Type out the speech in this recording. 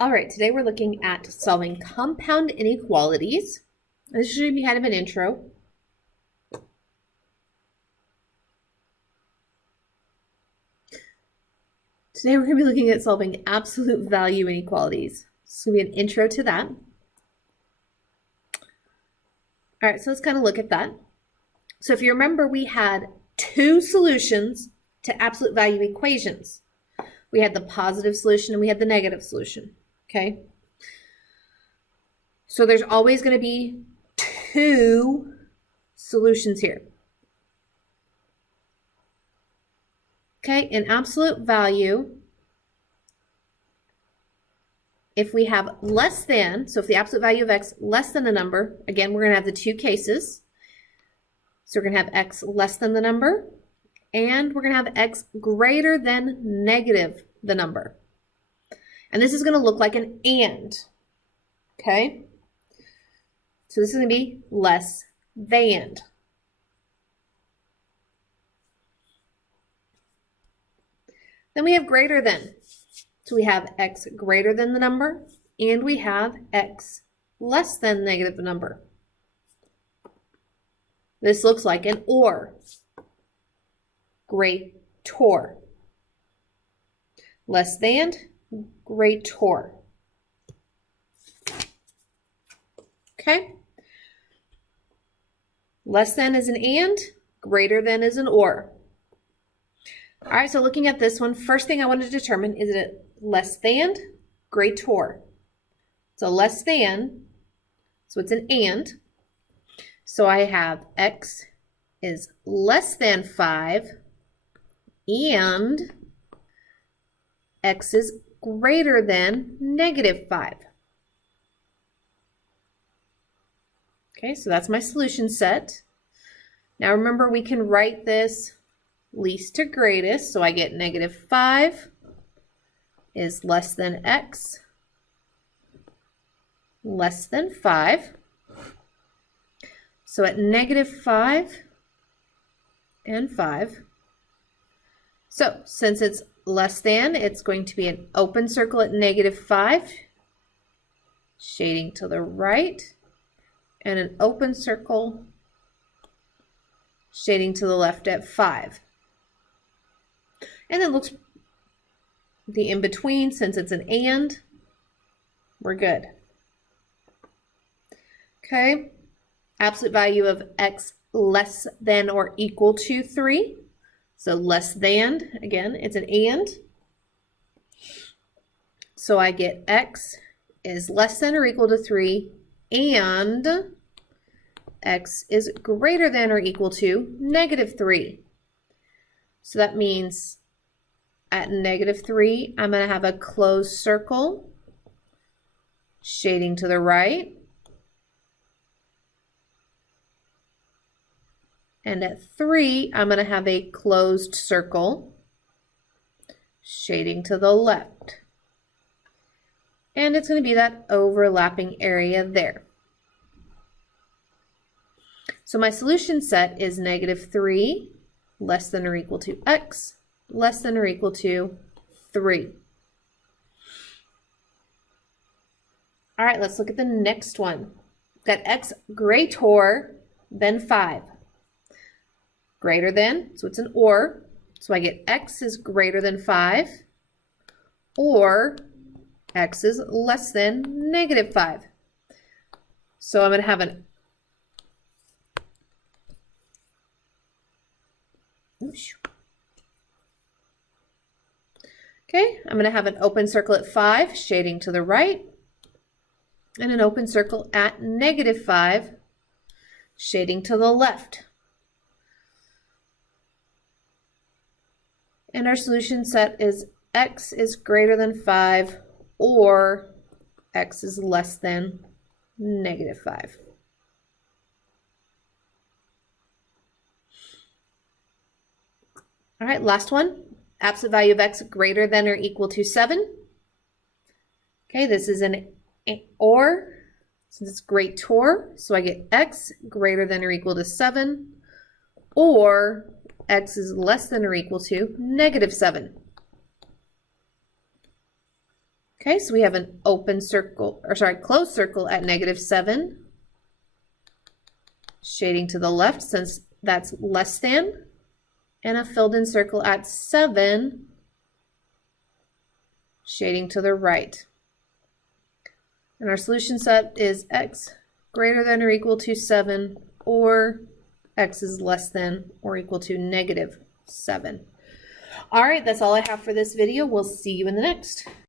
All right, today we're looking at solving compound inequalities. This should be kind of an intro. Today we're going to be looking at solving absolute value inequalities. This is going to be an intro to that. All right, so let's kind of look at that. So if you remember, we had two solutions to absolute value equations. We had the positive solution and we had the negative solution, okay? So there's always going to be two solutions here. Okay, in absolute value, if we have less than, so if the absolute value of x less than the number, again, we're going to have the two cases. So we're going to have x less than the number, and we're going to have x greater than negative the number. And this is going to look like an and, okay? So this is going to be less than. Then we have greater than. So we have x greater than the number, and we have x less than negative the number. This looks like an or. Greater. Less than, greater. Okay? Less than is an and, greater than is an or. All right, so looking at this one, first thing I want to determine, is it less than, greater? So less than, so it's an and. So I have x is less than 5 and x is greater than negative 5. Okay, so that's my solution set. Now remember, we can write this least to greatest, so I get negative 5 is less than x less than 5. So at negative 5 and 5, so since it's less than, it's going to be an open circle at negative 5, shading to the right, and an open circle shading to the left at 5. And it looks the in-between, since it's an and, we're good. Okay, absolute value of x less than or equal to 3. So less than, again, it's an and. So I get x is less than or equal to 3 and x is greater than or equal to negative 3. So that means at negative 3, I'm going to have a closed circle shading to the right. And at 3, I'm going to have a closed circle shading to the left. And it's going to be that overlapping area there. So my solution set is negative 3 less than or equal to x less than or equal to 3. All right, let's look at the next one. We've got x greater than 5. Greater than, so it's an or. So I get x is greater than 5, or x is less than negative 5. So I'm going to have an okay, I'm going to have an open circle at 5 shading to the right, and an open circle at negative 5 shading to the left. And our solution set is x is greater than 5 or x is less than negative 5. All right, last one. Absolute value of x greater than or equal to 7. Okay, this is an or, since it's greater, so I get x greater than or equal to 7, or x is less than or equal to negative 7. Okay, so we have an open circle, or sorry, closed circle at -7. Shading to the left since that's less than. And a filled in circle at 7. Shading to the right. And our solution set is x greater than or equal to 7 or x is less than or equal to -7. All right, that's all I have for this video. We'll see you in the next.